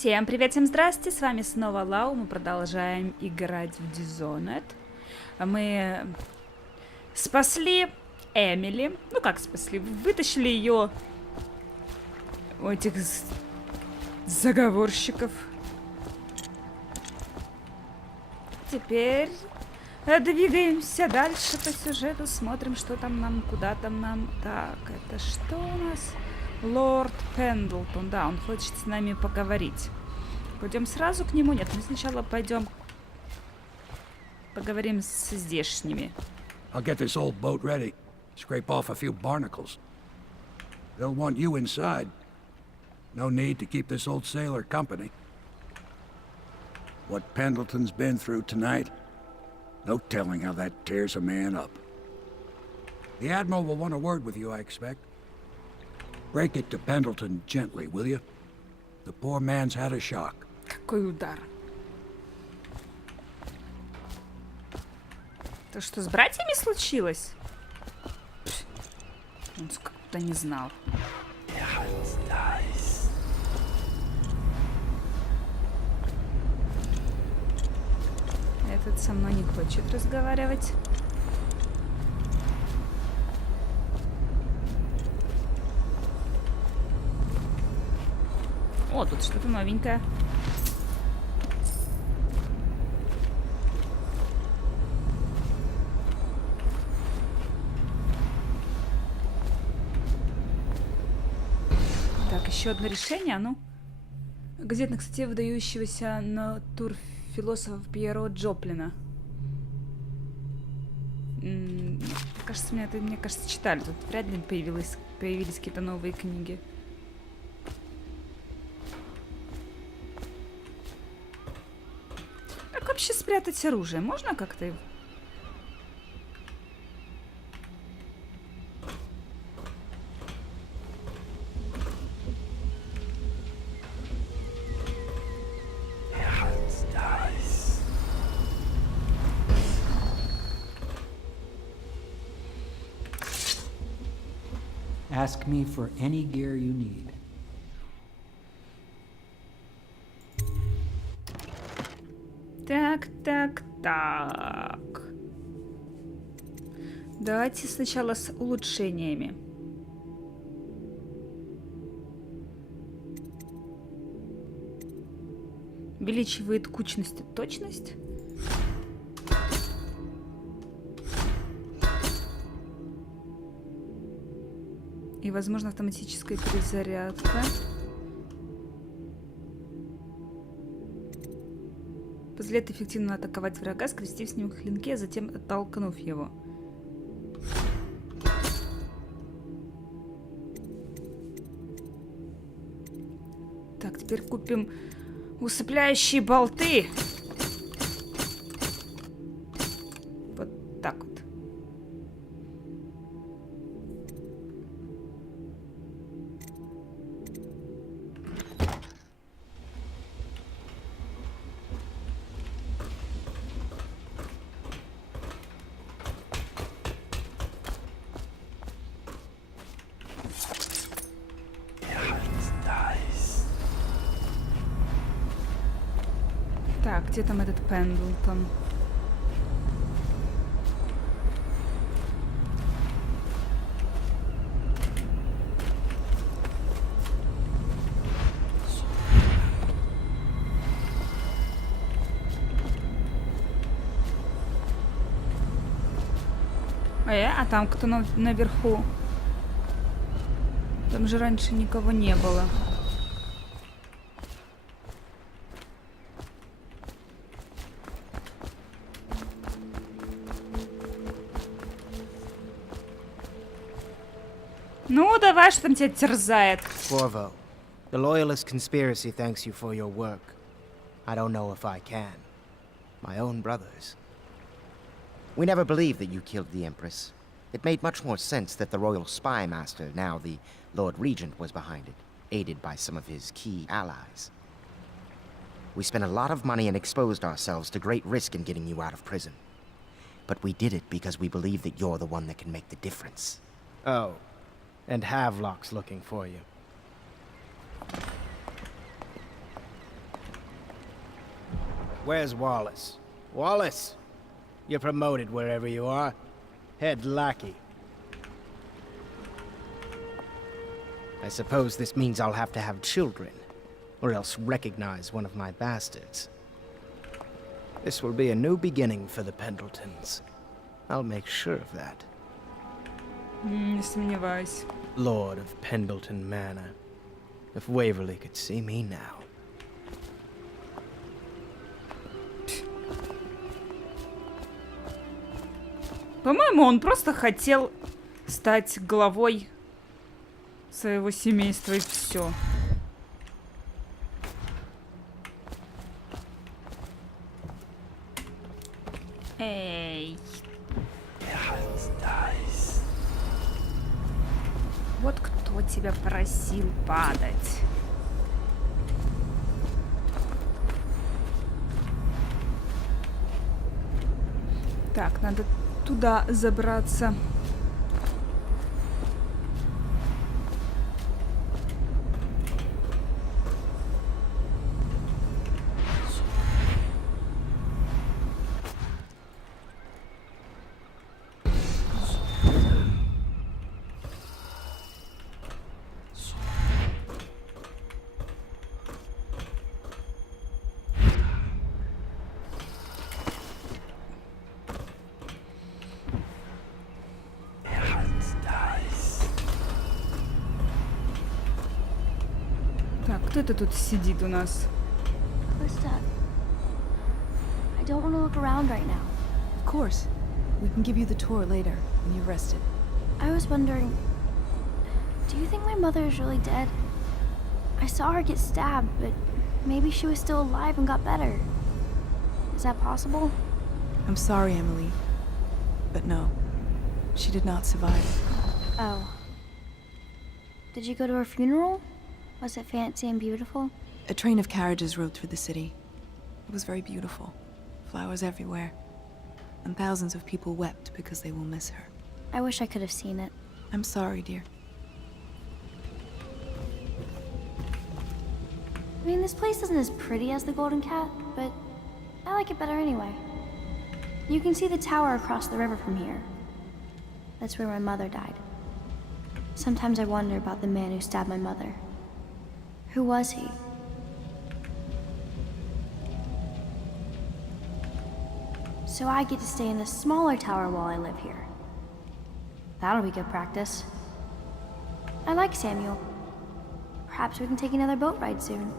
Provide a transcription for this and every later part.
Всем привет, всем здрасте, с вами снова Лау, мы продолжаем играть в Dishonored. Мы спасли Эмили, ну как спасли, вытащили ее у этих заговорщиков. Теперь двигаемся дальше по сюжету, смотрим, что там нам, куда там нам. Так, это что у нас? Лорд Пендлтон, да, он хочет с нами поговорить. Пойдем сразу к нему? Нет, мы сначала пойдем поговорим с здешними. I'll get this old boat ready. Scrape off a few barnacles. They'll want you inside. No need to keep this old sailor company. What Pendleton's been through tonight, no telling how that tears a man up. The Admiral will want a word with you, I expect. Break it to Pendleton gently, will you? The poor man's had a shock. Какой удар. Это что, с братьями случилось? Он как-то не знал. Этот со мной не хочет разговаривать. О, тут что-то новенькое. Так, еще одно решение, ну. Газетная статья выдающегося натурфилософа Пьеро Джоплина. Кажется, мне кажется, читали. Тут вряд ли появились какие-то новые книги. Как вообще спрятать оружие? Можно как-то? Ask me for any gear you need. Так. Давайте сначала с улучшениями. Увеличивает кучность и точность. И, возможно, автоматическая перезарядка. Позволяет эффективно атаковать врага, скрестив с ним клинки, а затем оттолкнув его. Так, теперь купим усыпляющие болты. Вот так вот. Так, где там этот Пендлтон? А там кто наверху? Там же раньше никого не было. Ну, давай, что там тебя терзает. Corvo, the Loyalist conspiracy thanks you for your work. I don't know if I can. My own brothers. We never believed that you killed the Empress. It made much more sense that the Royal Spy Master, now the Lord Regent, was behind it, aided by some of his key allies. We spent a lot of money and exposed ourselves to great risk in getting you out of prison. But we did it because we believe that you're the one that can make the difference. Oh. And Havelock's looking for you. Where's Wallace? Wallace! You're promoted wherever you are. Head lackey. I suppose this means I'll have to have children, or else recognize one of my bastards. This will be a new beginning for the Pendletons. I'll make sure of that. Не сомневаюсь. Lord of Pendleton Manor. If Waverly could see me now. По-моему, он просто хотел стать главой своего семейства и все. Эй. Вот кто тебя просил падать? Так, надо туда забраться. Так, кто это тут сидит у нас? Krista, I don't want to look around right now. Of course. We can give you the tour later, when you've rested. I was wondering, do you think my mother is really dead? I saw her get stabbed, but maybe she was still alive and got better. Is that possible? I'm sorry, Emily. But no. She did not survive. Oh. Did you go to her funeral? Was it fancy and beautiful? A train of carriages rode through the city. It was very beautiful. Flowers everywhere. And thousands of people wept because they will miss her. I wish I could have seen it. I'm sorry, dear. I mean, this place isn't as pretty as the Golden Cat, but I like it better anyway. You can see the tower across the river from here. That's where my mother died. Sometimes I wonder about the man who stabbed my mother. Who was he? So I get to stay in a smaller tower while I live here. That'll be good practice. I like Samuel. Perhaps we can take another boat ride soon.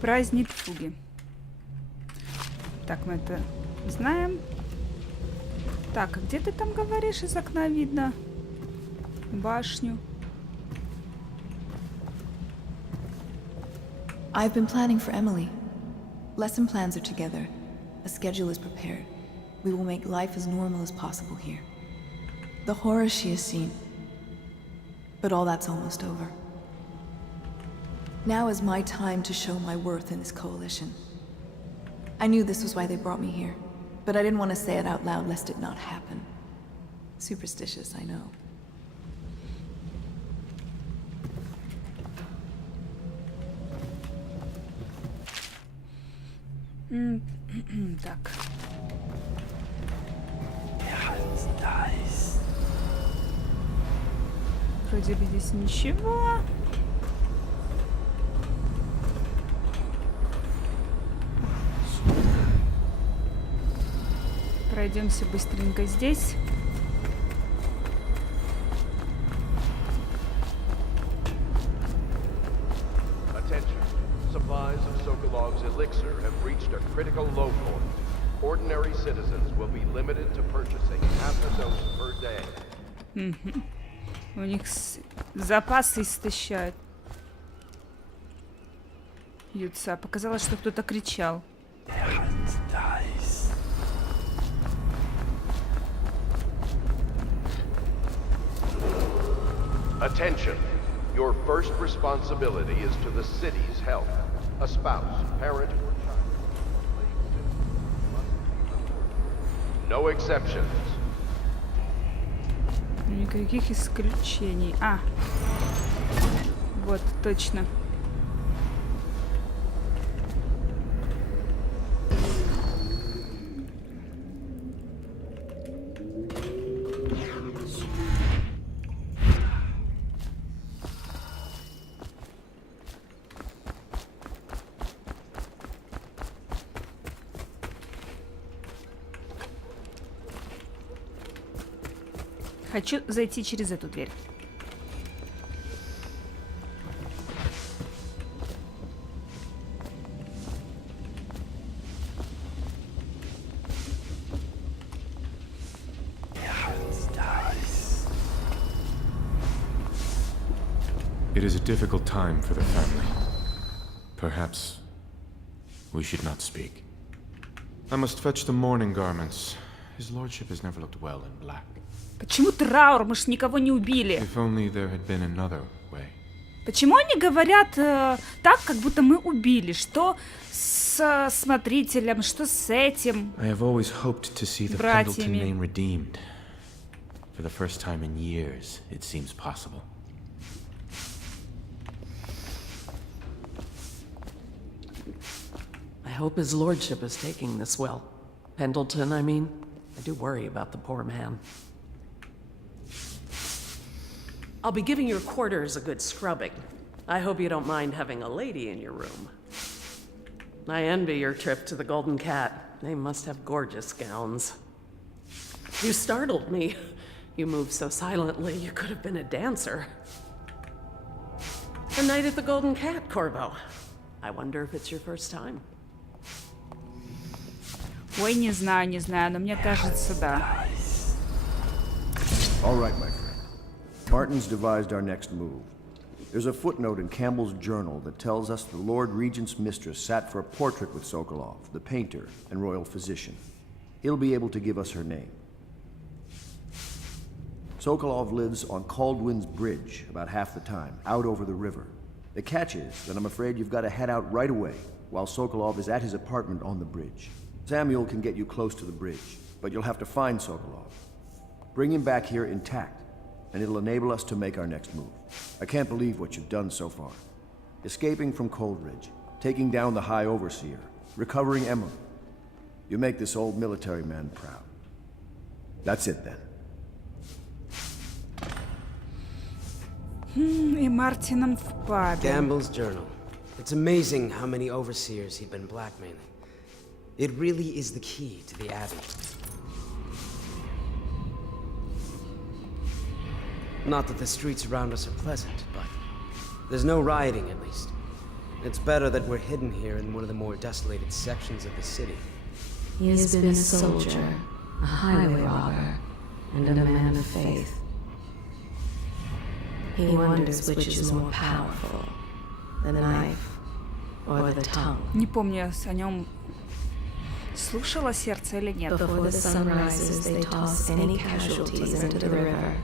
Праздник фуги. Так, мы это знаем. Так, а где ты там говоришь, из окна видно башню? I've been planning for Emily. Lesson plans are together. A schedule is prepared. We will make life as normal as possible here. The horror she has seen. But all that's almost over. Now is my time to show my worth in this coalition. I knew this was why they brought me here, but I didn't want to say it out loud lest it not happen. Superstitious, I know. Так. Вроде бы здесь ничего. Пройдемся быстренько здесь. Supplies of Sokolov's elixir have reached a critical low point. Ordinary citizens will be limited to purchasing half a dose per day. У них запасы истощают. Ютса. Показалось, что кто-то кричал. Attention! Your first responsibility is to the city's health. A spouse, parent, or child. No exceptions. Никаких исключений. А. Вот, точно. Хочу зайти через эту дверь. It is a difficult time for the family. Perhaps we should not speak. I must fetch the mourning garments. His lordship has never looked well in black. Почему траур? Мы ж никого не убили. If only there had been another way. Почему они говорят так, как будто мы убили? Что с смотрителем, что с этим? I have always hoped to see the Pendleton name redeemed. For the first time in years, it seems possible. I hope his lordship is taking this well. Pendleton, I mean. I do worry about the poor man. I'll be giving your quarters a good scrubbing. I hope you don't mind having a lady in your room. I envy your trip to the Golden Cat. They must have gorgeous gowns. You startled me. You moved so silently, you could have been a dancer. A night at the Golden Cat, Corvo. I wonder if it's your first time. Ой, не знаю, но мне кажется, да. All right, my friend. Martin's devised our next move. There's a footnote in Campbell's journal that tells us the Lord Regent's mistress sat for a portrait with Sokolov, the painter and royal physician. He'll be able to give us her name. Sokolov lives on Caldwin's Bridge about half the time, out over the river. The catch is that I'm afraid you've got to head out right away while Sokolov is at his apartment on the bridge. Samuel can get you close to the bridge, but you'll have to find Sokolov. Bring him back here intact, and it'll enable us to make our next move. I can't believe what you've done so far. Escaping from Coldridge, taking down the High Overseer, recovering Emily. You make this old military man proud. That's it then. И Мартином в пабе. Gamble's journal. It's amazing how many overseers he'd been blackmailing. It really is the key to the Abbey. Not that the streets around us are pleasant, but there's no rioting at least. It's better that we're hidden here in one of the more desolated sections of the city. He has been a soldier, a highway robber, and a man of faith. He wonders which is more powerful, the knife or the tongue. Не помню, я о нем слушала сердце или нет. Before the sun rises, they toss any casualties into the river.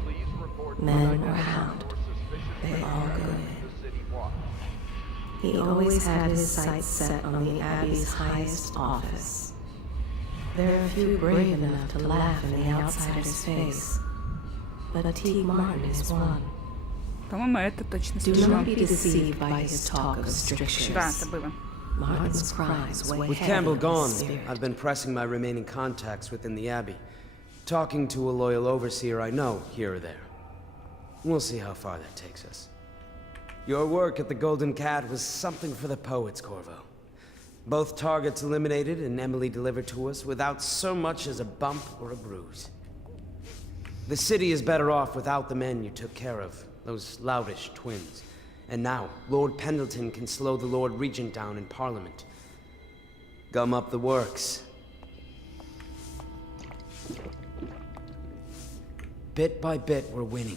Men or hound, they all good. He always had his sights set on the Abbey's highest office. There are few brave enough to laugh in the outsider's face, but Teague Martin is one. По-моему, это точно Do слышала. not be deceived by his talk of strictures. Да, это было. Martin's crimes weigh With heavy Campbell on gone, his spirit. I've been pressing my remaining contacts within the Abbey. Talking to a loyal overseer I know here or there. We'll see how far that takes us. Your work at the Golden Cat was something for the poets, Corvo. Both targets eliminated and Emily delivered to us without so much as a bump or a bruise. The city is better off without the men you took care of, those loutish twins. And now, Lord Pendleton can slow the Lord Regent down in Parliament. Gum up the works. Bit by bit, we're winning.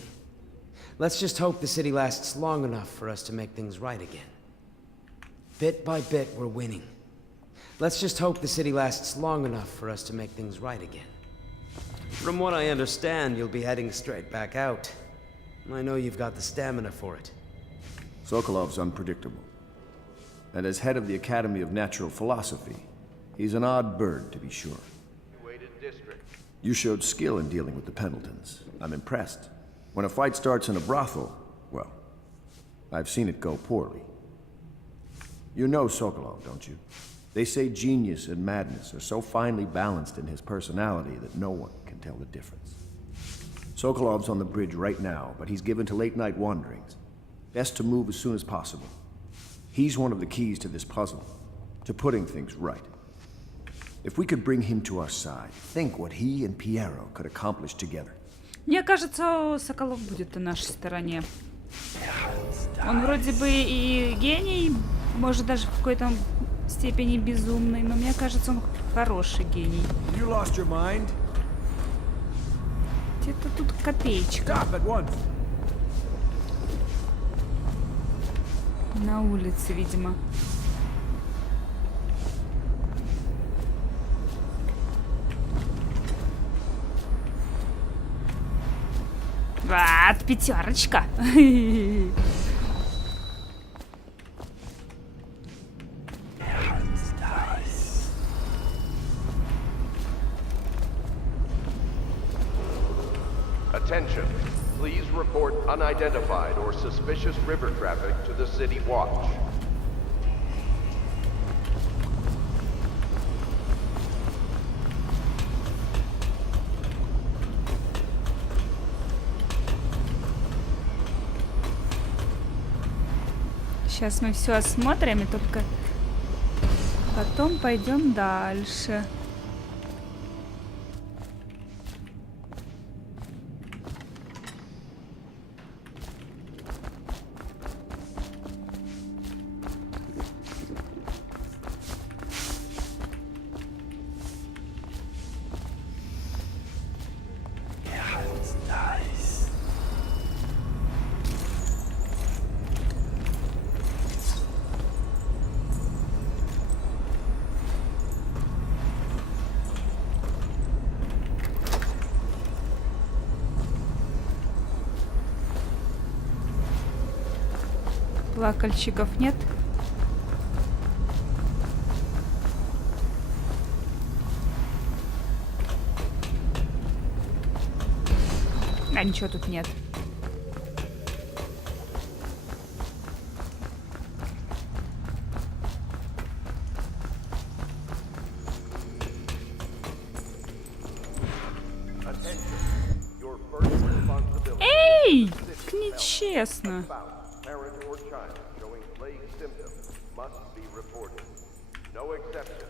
Let's just hope the city lasts long enough for us to make things right again. Bit by bit, we're winning. Let's just hope the city lasts long enough for us to make things right again. From what I understand, you'll be heading straight back out. I know you've got the stamina for it. Sokolov's unpredictable. And as head of the Academy of Natural Philosophy, he's an odd bird, to be sure. You showed skill in dealing with the Pendletons. I'm impressed. When a fight starts in a brothel, well, I've seen it go poorly. You know Sokolov, don't you? They say genius and madness are so finely balanced in his personality that no one can tell the difference. Sokolov's on the bridge right now, but he's given to late-night wanderings. Best to move as soon as possible. He's one of the keys to this puzzle, to putting things right. If we could bring him to our side, think what he and Piero could accomplish together. Мне кажется, Соколов будет на нашей стороне. Он вроде бы и гений, может даже в какой-то степени безумный, но мне кажется, он хороший гений. You lost your mind? Где-то тут копеечка. Stop at once. На улице, видимо. Вот, пятерочка. Attention. Please report unidentified or suspicious river traffic to the City Watch. Сейчас мы все осмотрим и только потом пойдем дальше. Плакальщиков нет. А ничего тут нет. Эй, как нечестно. Parent or child showing plague symptoms must be reported. No exception.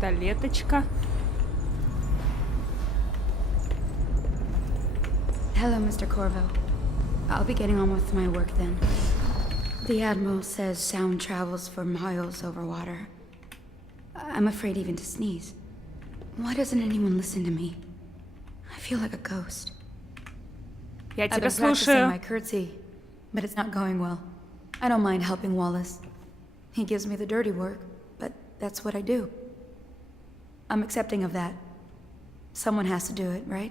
Талеточка. Hello, Mr. Corvo. I'll be getting on with my work then. The Admiral says sound travels for miles over water. I'm afraid even to sneeze. Why doesn't anyone listen to me? I feel like a ghost. Я I've тебя been practicing слушаю. my curtsy, but it's not going well. I don't mind helping Wallace. He gives me the dirty work, but that's what I do. I'm accepting of that. Someone has to do it, right?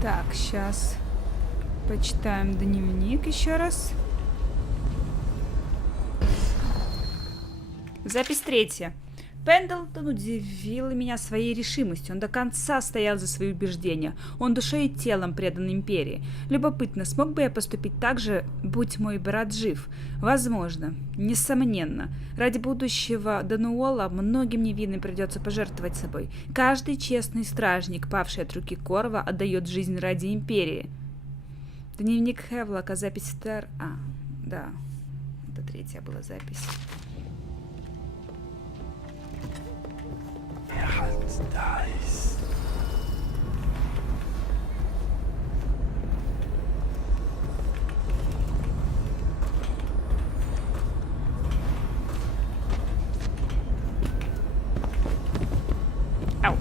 Так, сейчас почитаем дневник еще раз. Запись 3. Пендлтон удивил меня своей решимостью. Он до конца стоял за свои убеждения. Он душой и телом предан империи. Любопытно, смог бы я поступить так же, будь мой брат жив? Возможно. Несомненно. Ради будущего Дануола многим невинным придется пожертвовать собой. Каждый честный стражник, павший от руки Корва, отдает жизнь ради империи. Дневник Хевлока, запись 2. Да. Это 3 была запись. Ау.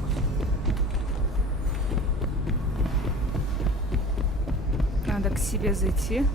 Надо к себе зайти.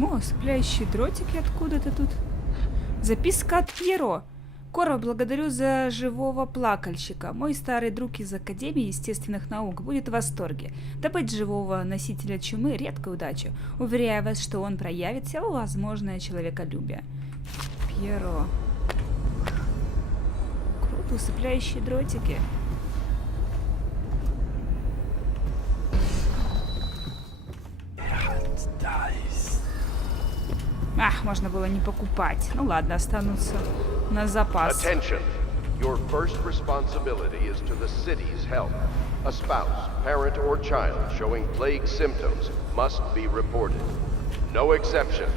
О, цепляющие дротики откуда-то тут. Записка от Пьеро. Корво, благодарю за живого плакальщика. Мой старый друг из Академии естественных наук будет в восторге. Добыть живого носителя чумы — редкая удача. Уверяю вас, что он проявит все возможное человеколюбие. Пьеро. Круто, усыпляющие дротики. Ах, можно было не покупать. Ну ладно, останутся на запас. Attention. Your first responsibility is to the city's health. A spouse, parent, or child showing plague symptoms must be reported. No exceptions.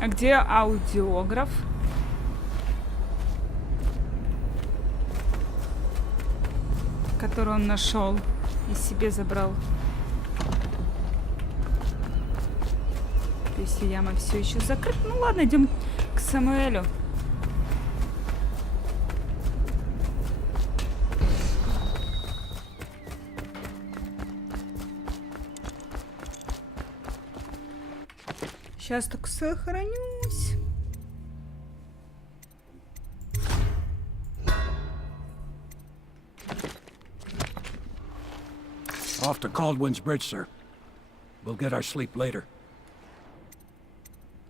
А где аудиограф? Который он нашел и себе забрал. То есть яма все еще закрыта. Ну ладно, идем к Самуэлю. Сейчас только сохранюсь. Off to Caldwell's Bridge, sir. We'll get our sleep later.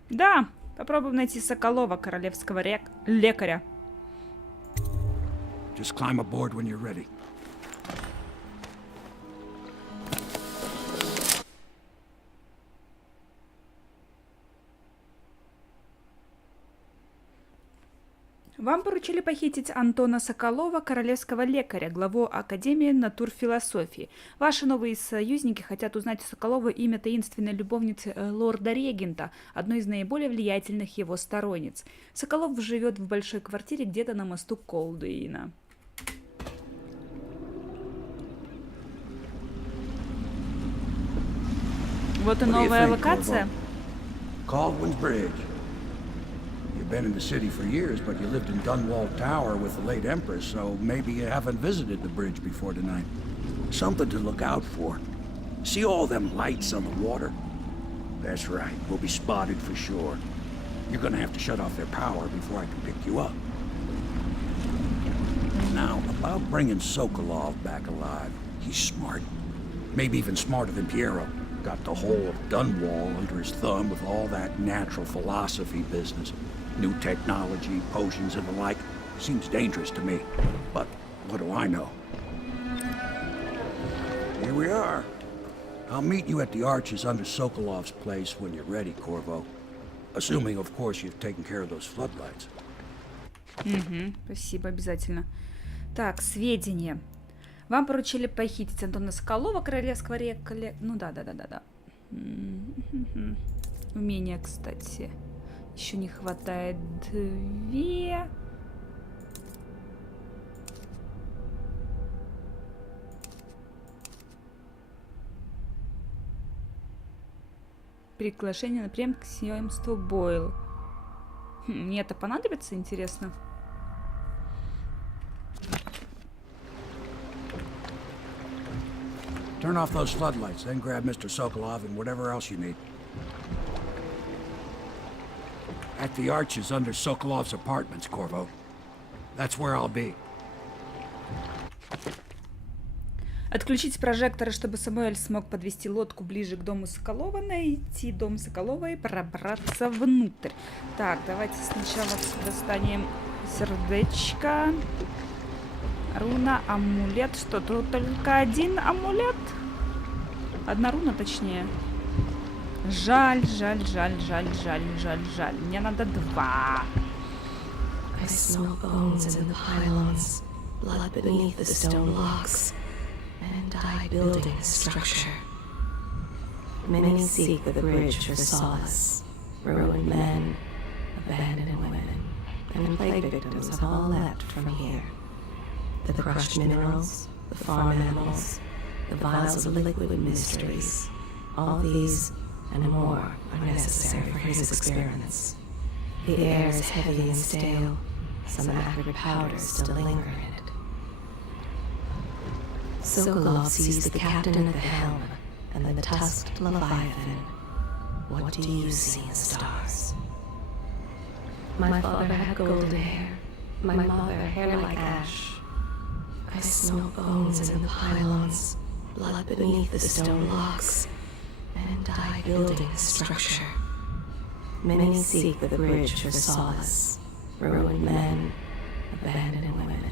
Да, попробуем найти Соколова, королевского лекаря. Just climb aboard when you're ready. Вам поручили похитить Антона Соколова, королевского лекаря, главу Академии натурфилософии. Ваши новые союзники хотят узнать у Соколова имя таинственной любовницы лорда-регента, одной из наиболее влиятельных его сторонниц. Соколов живет в большой квартире где-то на мосту Колдуина. Вот и новая локация. Caldwell's Bridge. You've been in the city for years, but you lived in Dunwall Tower with the late Empress, so maybe you haven't visited the bridge before tonight. Something to look out for. See all them lights on the water? That's right, we'll be spotted for sure. You're gonna have to shut off their power before I can pick you up. Now, about bringing Sokolov back alive. He's smart. Maybe even smarter than Piero. Got the whole of Dunwall under his thumb with all that natural philosophy business. New technology, potions and the like. Seems dangerous to me. But what do I know? Here we are. I'll meet you at the arches under Sokolov's place when you're ready, Corvo. Assuming, of course, you've taken care of those floodlights. Спасибо, обязательно. Так, сведения. Вам поручили похитить Антона Соколова, королевского лекаря. Ну да. Умения, кстати. Еще не хватает 2. Приглашение на прием к семейству Бойл. Мне это понадобится, интересно? Turn off those floodlights, then grab Mr. Sokolov and whatever else you need. At the arches under Sokolov's apartments, Corvo. That's where I'll be. Отключить прожекторы, чтобы Самуэль смог подвести лодку ближе к дому Соколова, найти дом Соколова и пробраться внутрь. Так, давайте сначала достанем сердечко. Руна, амулет. Что, тут только один амулет? Одна руна, точнее. Жаль. Мне надо 2. I smell bones in the pylons, blood beneath the stone locks, and I building structure. Many seek the bridge for solace. Ruined men, abandoned women, and plague victims have all left from here. The crushed minerals, the farm animals, the vials of liquid mysteries, all these and more are necessary for his experiments. The air is heavy and stale. Some acrid powders still linger in it. Sokolov sees the captain at the helm and the tusked Leviathan. What do you see in the stars? My father had golden hair. My mother, hair like ash. I smell bones in the pylons, blood beneath the stone blocks, and die building the structure. Many seek the bridge for solace. Ruined men, abandoned women,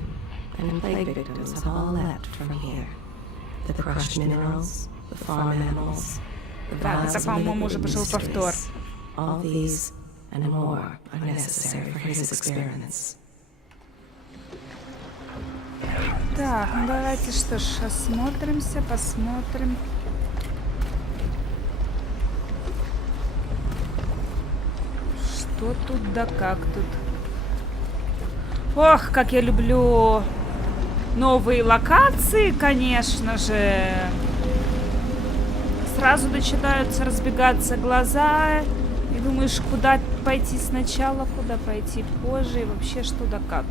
and plague victims have all left from here. The crushed minerals, the farm animals, the vials of liquid mysteries, all these and more are necessary for his experiments. Так, ну давайте что ж, осмотримся, посмотрим. Что тут да как тут. Ох, как я люблю новые локации, конечно же. Сразу начинаются разбегаться глаза. И думаешь, куда пойти сначала, куда пойти позже, и вообще что да как.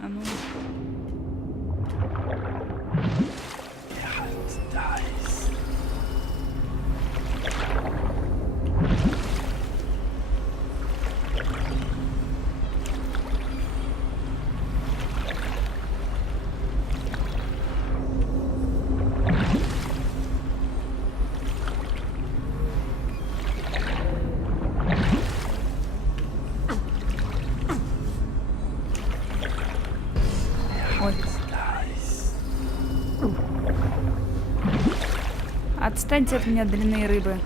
А ну... Отстаньте от меня, длинные рыбы.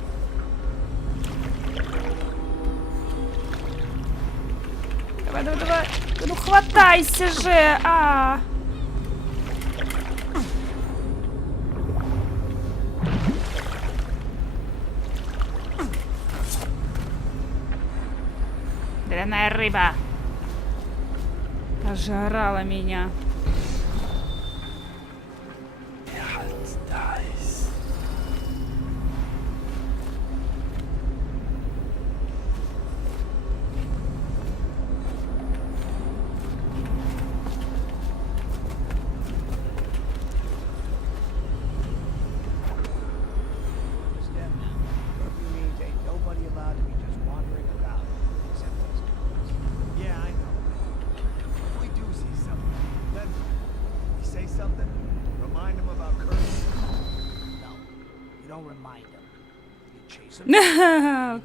Давай, давай, давай. Ну хватайся же! Длинная рыба. Пожрала меня.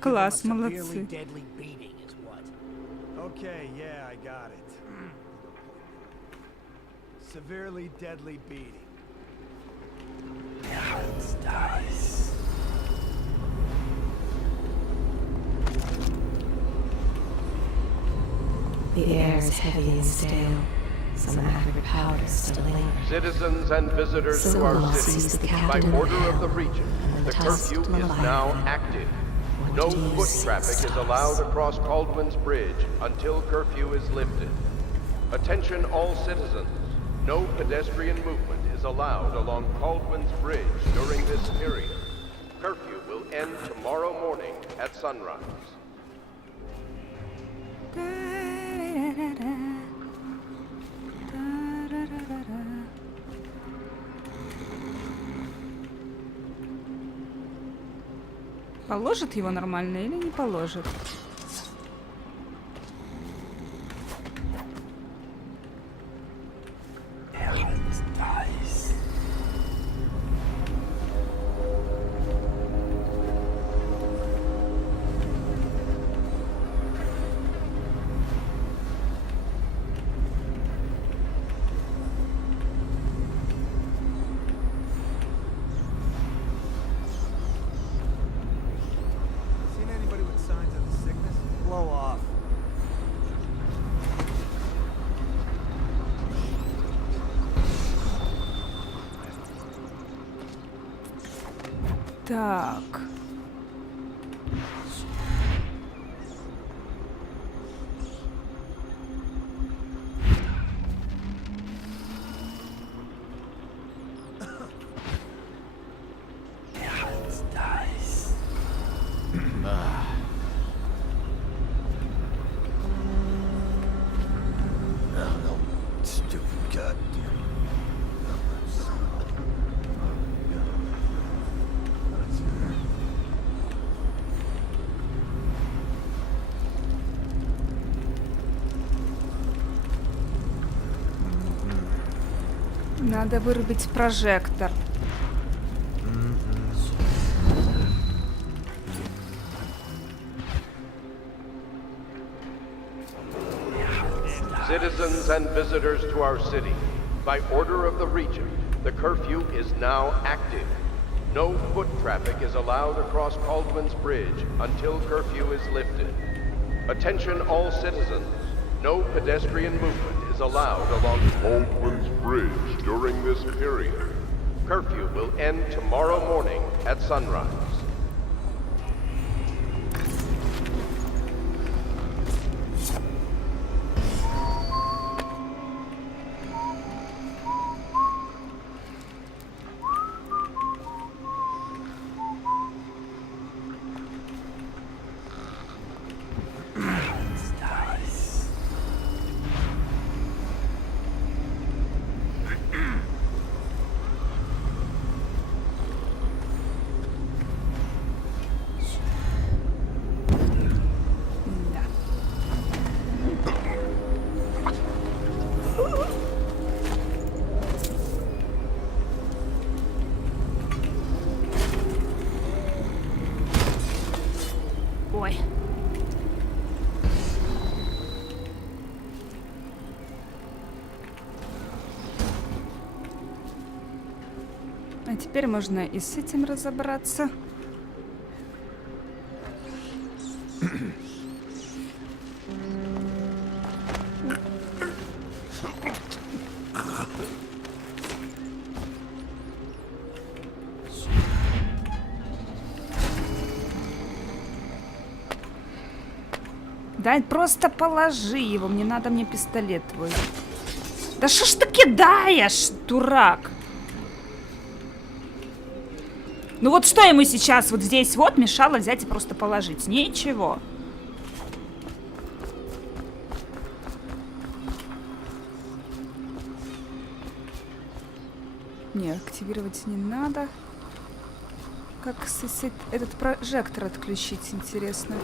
Класс, молодцы. Okay, yeah, I got it. Severely deadly beating. Dies. The air is heavy and stale. Some acrid powders still linger. Citizens and visitors to our city, by order of the region, the curfew is now active. No foot traffic is allowed across Caldwell's Bridge until curfew is lifted. Attention all citizens. No pedestrian movement is allowed along Caldwell's Bridge during this period. Curfew will end tomorrow morning at sunrise. Положит его нормально или не положит? Seen anybody with signs of the sickness? Так. Надо вырубить прожектор. Citizens and visitors to our city, by order of the Regent, the curfew is now active. No foot traffic is allowed across Caldwell's Bridge until curfew is lifted. Attention all citizens. No pedestrian movement is allowed along Caldwell's Bridge during this period. Curfew will end tomorrow morning at sunrise. Ой. А теперь можно и с этим разобраться. Да просто положи его, мне надо мне пистолет твой. Да что ж ты кидаешь, дурак? Ну вот что ему сейчас вот здесь вот мешало взять и просто положить? Ничего. Не, активировать не надо. Как этот прожектор отключить, интересно.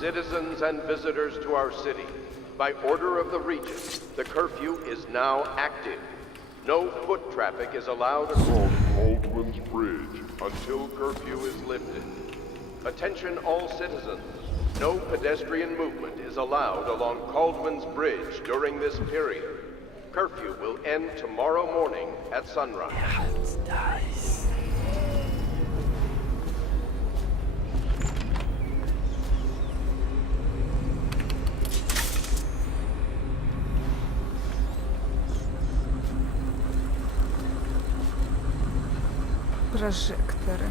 Citizens and visitors to our city, by order of the Regent, the curfew is now active. No foot traffic is allowed across Caldwell's Bridge until curfew is lifted. Attention all citizens. No pedestrian movement is allowed along Caldwell's Bridge during this period. Curfew will end tomorrow morning at sunrise. Прожекторы.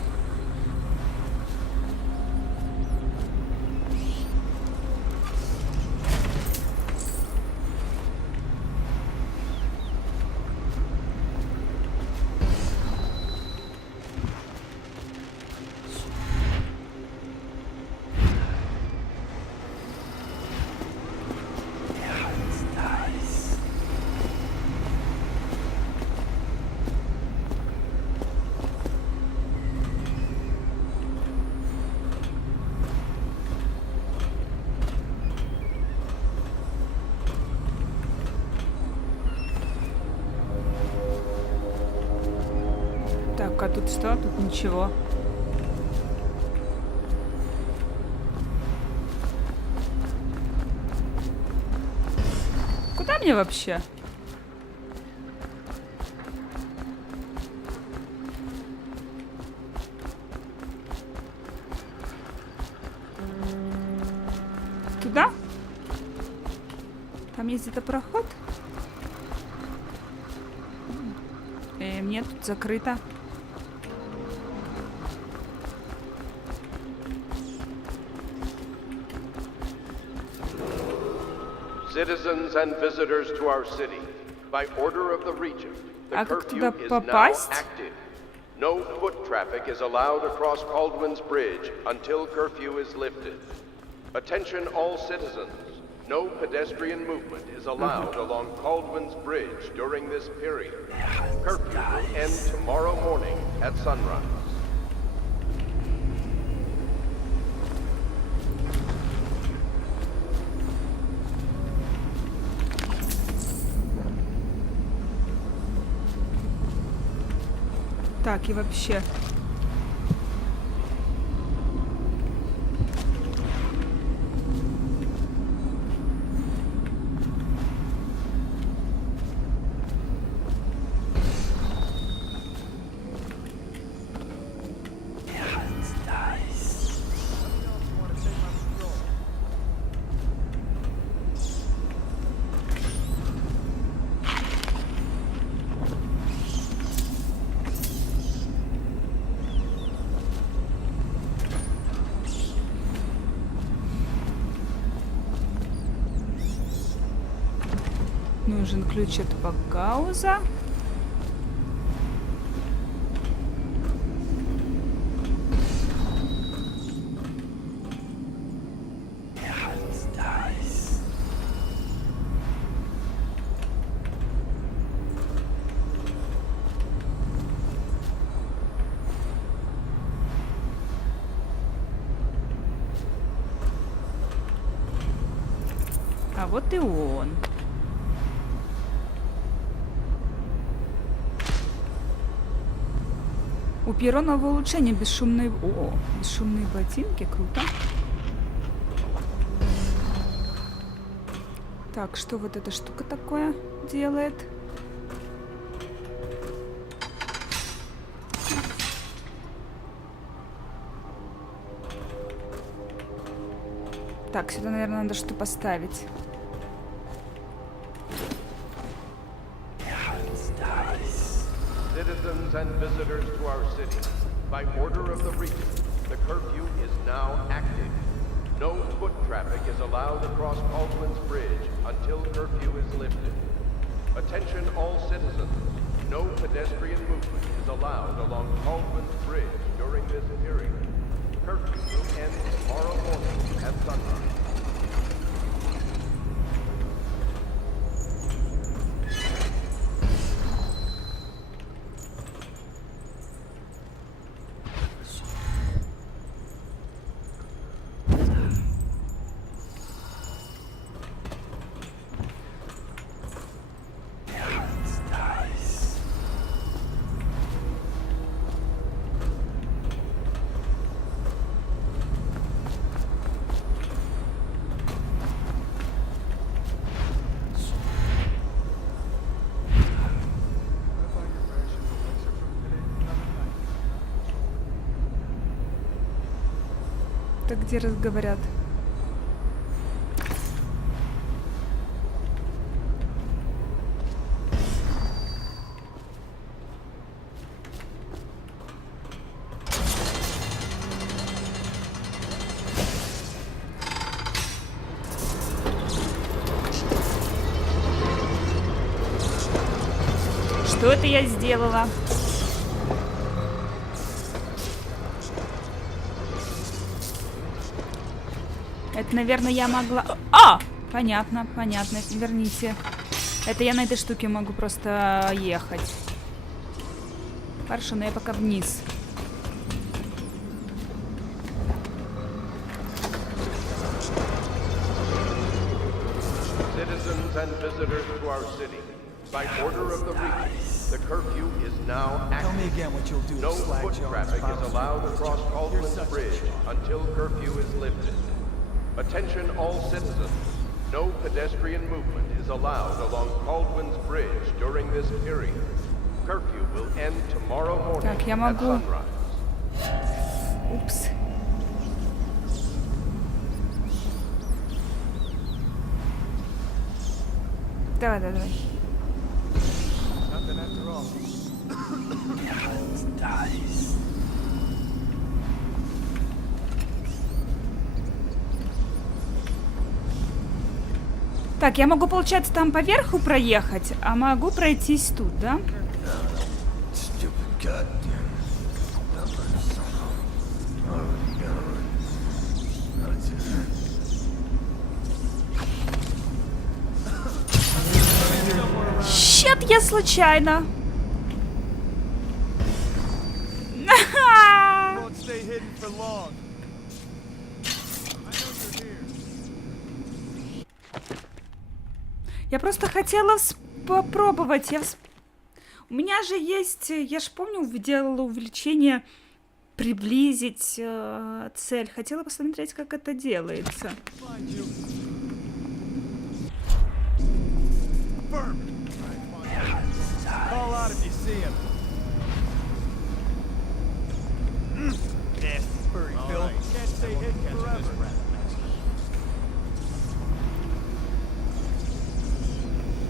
Так, а тут что? Тут ничего. Куда мне вообще? Туда? Там есть где-то проход? Мне тут закрыто. Citizens and visitors to our city, by order of the regent, the А как curfew туда is now попасть? active. No foot traffic is allowed across Caldwin's Bridge until curfew is lifted. Attention all citizens. No pedestrian movement is allowed along Caldwin's Bridge during this period. Curfew will end tomorrow morning at sunrise. Так, и вообще... Нужен ключ от Пагауза. А вот и он. У Пьеро новое улучшение, бесшумные... О, бесшумные ботинки, круто. Так, что вот эта штука такое делает? Так, сюда, наверное, надо что-то поставить. Citizens and visitors to our city, by order of the regent, the curfew is now active. No foot traffic is allowed across Caldwin's Bridge until curfew is lifted. Attention all citizens, no pedestrian movement is allowed along Caldwin's Bridge during this period. Curfew will end tomorrow morning at sunrise. Так где разговорят? Что это я сделала? Это, наверное, я могла... А! Понятно, понятно. Верните. Это я на этой штуке могу просто ехать. Хорошо, но я пока вниз. Citizens and visitors to our city, by order of the regent, the curfew is now active. Tell me again what you'll do. No foot traffic is allowed across Caldwin's Bridge until curfew is lifted. Attention all citizens. No pedestrian movement is allowed along Caldwin's Bridge during this period. Curfew will end tomorrow morning Так, я at могу... sunrise. Упс. Давай, давай, давай. Nothing after all. Dice. Так, я могу, получается, там поверху проехать, а могу пройтись тут, да? Щет, я случайно. Я просто хотела попробовать. У меня же есть, я ж помню, делала увеличение приблизить цель. Хотела посмотреть, как это делается.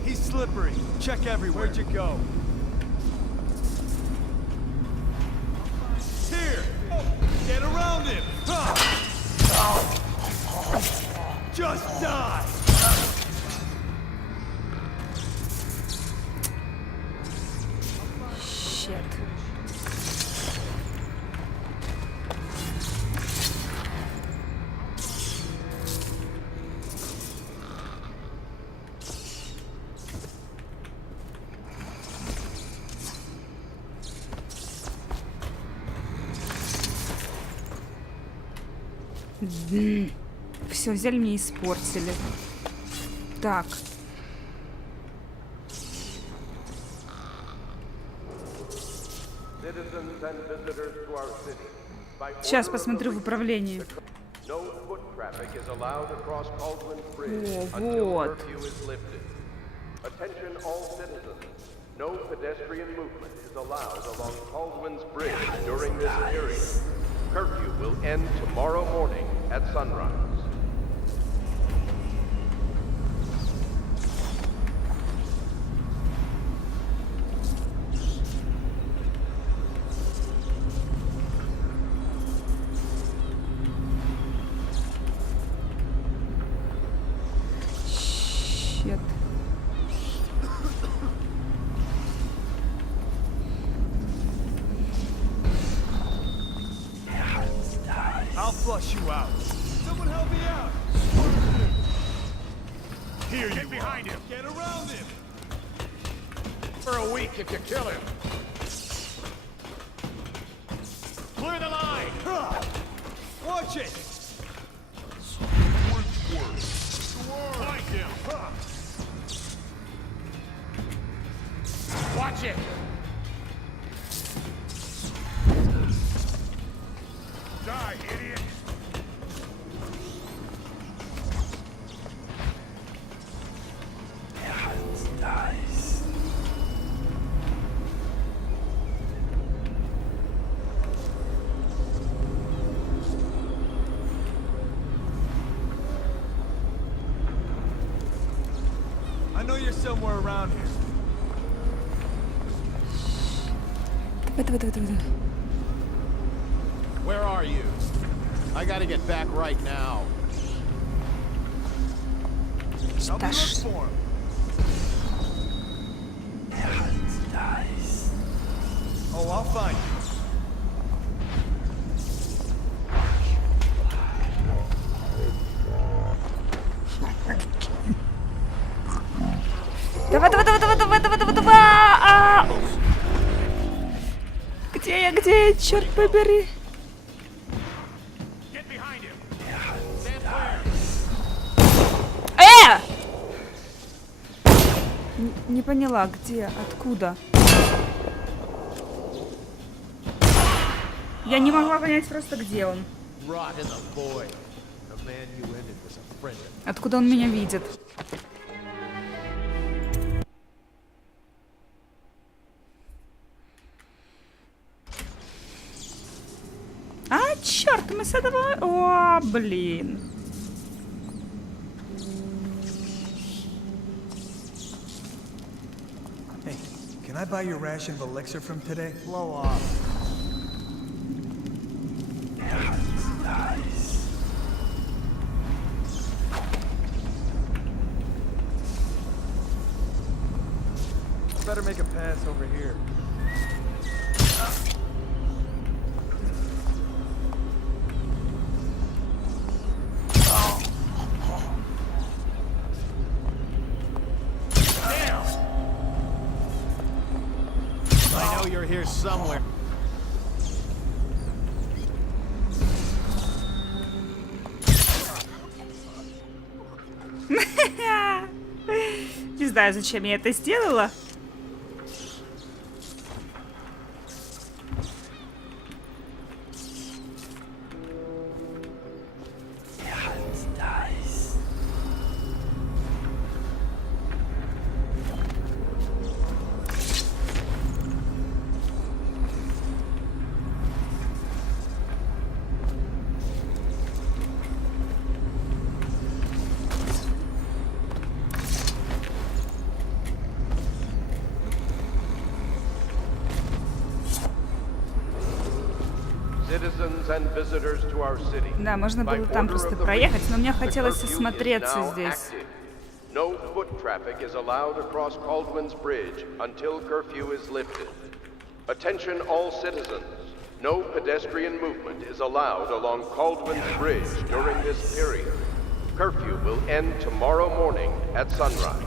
He's slippery. Check everywhere. Where'd you go? Here! Get around him! Just die! Shit. Все, взяли мне и испортили. Так. Сейчас посмотрю в управлении. О, вот. No pedestrian movement is allowed along Caldwell's Bridge during this period. Curfew will end tomorrow morning at sunrise. Shit. I'll flush you out. Someone help me out. Here you behind him. Get around him. For a week if you kill him. Clear the line. Watch it. Find him. Watch it. Die, idiot! Nice. I know you're somewhere around here. Where are you? I gotta get back right now. I'll be looking for him. Nice. Oh, I'll find you. Давай. Где я, черт побери? Не поняла, где, откуда? Я не могла понять просто, где он. Откуда он меня видит? А, черт, мы с этого... О, блин. Hey, can I buy your ration of elixir from today? Blow off. Nice. better make a pass over here. Damn! I know you're here somewhere. Не знаю, зачем я это сделала. Да, можно было там просто проехать, но мне хотелось осмотреться здесь. No foot traffic is allowed across Caldwell's Bridge until curfew is lifted. Attention all citizens. No pedestrian movement is allowed along Caldwell's Bridge during this period. Curfew will end tomorrow morning at sunrise.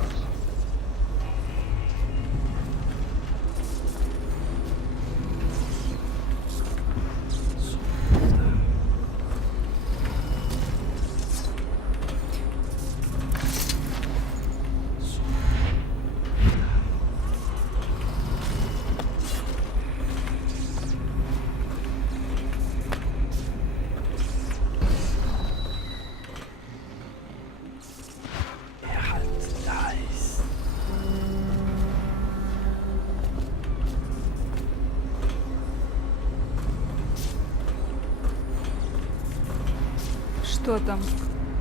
Что там?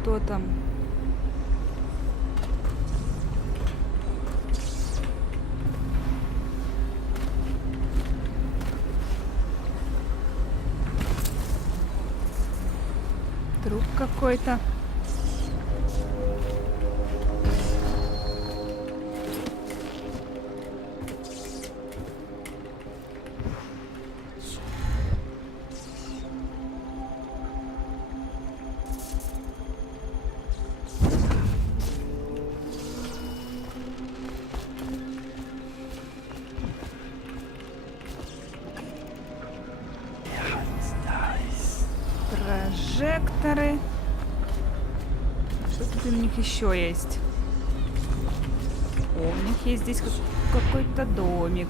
Кто там? Труп какой-то. Прожекторы. Что тут у них еще есть? О, у них есть здесь какой-то домик.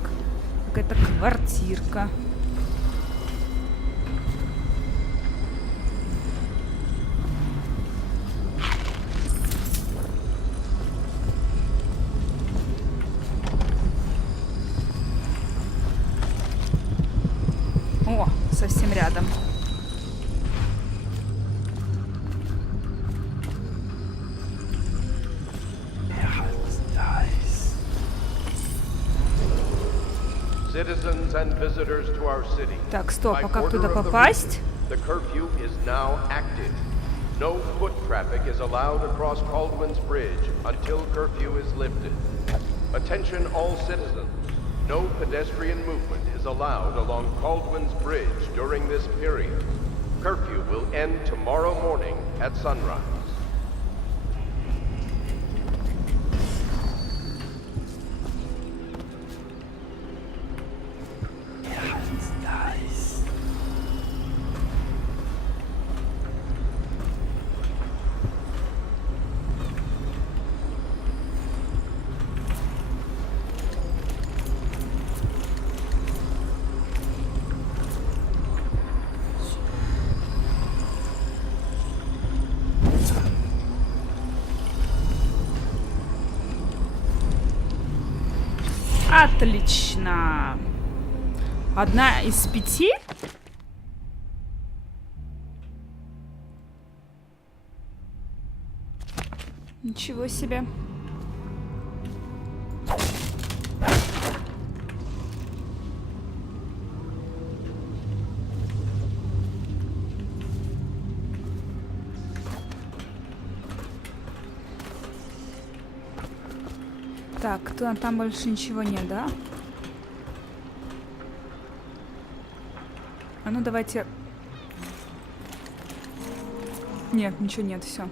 Какая-то квартирка. О, совсем рядом. Так, стоп, а как туда попасть? The curfew is now active. No foot traffic is allowed across Caldwell's Bridge until curfew is lifted. Attention all citizens. No pedestrian movement is allowed along Caldwell's Bridge during this period. Curfew will end tomorrow morning at sunrise. Отлично. Одна из 5? Ничего себе. Так, там больше ничего нет, да? А ну давайте... Нет, ничего нет, все.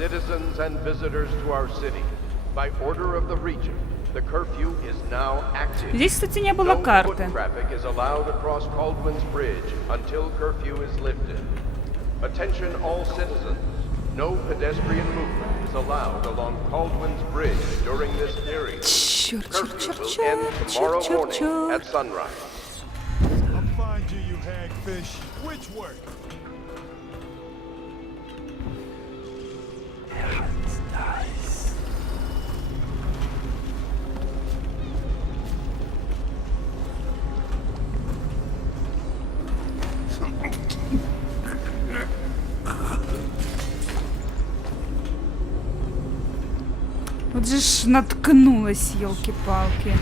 Citizens and visitors to our city, by order of the region, the curfew is now active. Здесь, кстати, не было No карты. foot traffic is allowed across Caldwin's Bridge until curfew is lifted. Attention all citizens. No pedestrian movement is allowed along Caldwin's Bridge during this period. Curfew will end tomorrow morning at sunrise. I'll find you, you hagfish. Which work? Вот же ж наткнулась, елки-палки.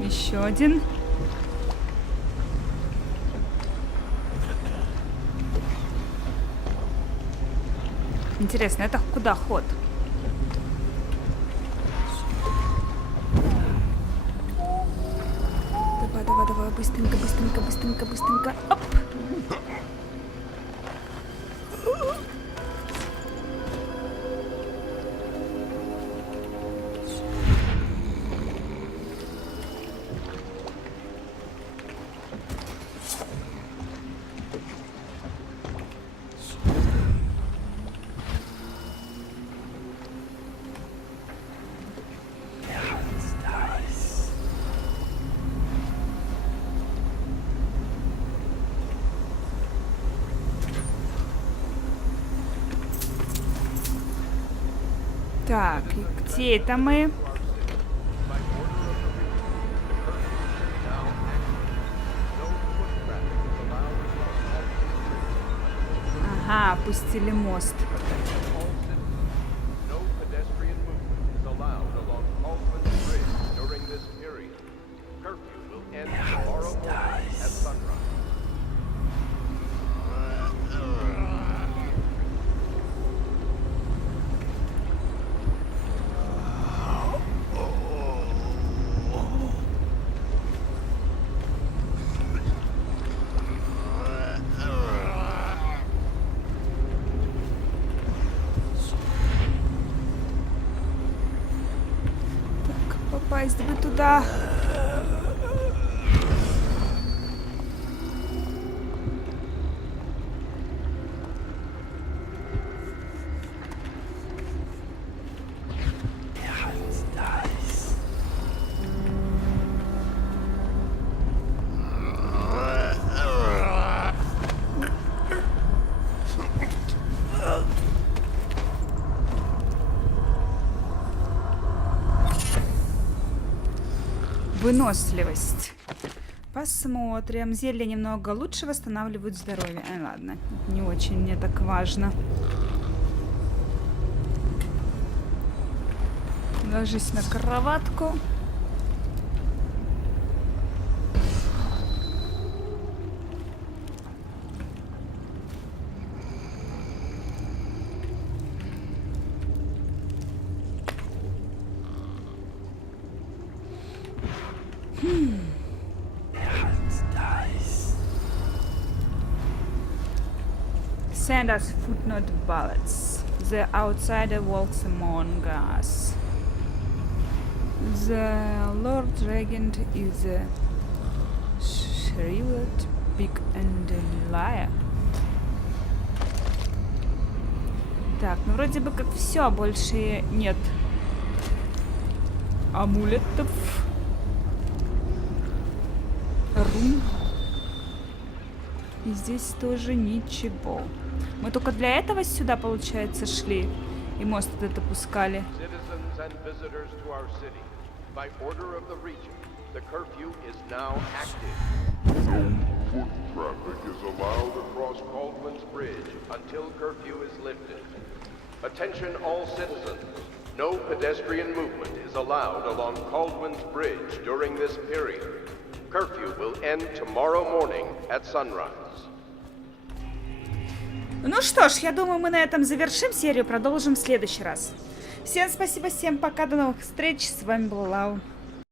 Еще один. Интересно, это куда ход? Давай, давай, давай, быстренько, быстренько, быстренько, быстренько. Оп! Так, и где это мы? Ага, опустили мост. No pedestrian movement is allowed along Caldwin's Bridge during this period. Curfew will end tomorrow morning at sunrise. Попасть бы туда. Выносливость. Посмотрим. Зелья немного лучше восстанавливают здоровье. Ладно, не очень мне так важно. Ложись на кроватку. Behind us, footnote bullets. The outsider walks among us. The Lord Regent is a shrewd pig and a liar. Так, ну вроде бы как все, больше нет амулетов. Рун. И здесь тоже ничего. Мы только для этого сюда, получается, шли. И мост этот опускали. Foot traffic is allowed across Caldwell's Bridge until curfew is lifted. Attention all citizens. No pedestrian movement is allowed along Caldwell's Bridge during this period. Curfew will end tomorrow morning at sunrise. Ну что ж, я думаю, мы на этом завершим серию, продолжим в следующий раз. Всем спасибо, всем пока, до новых встреч. С вами был Лау.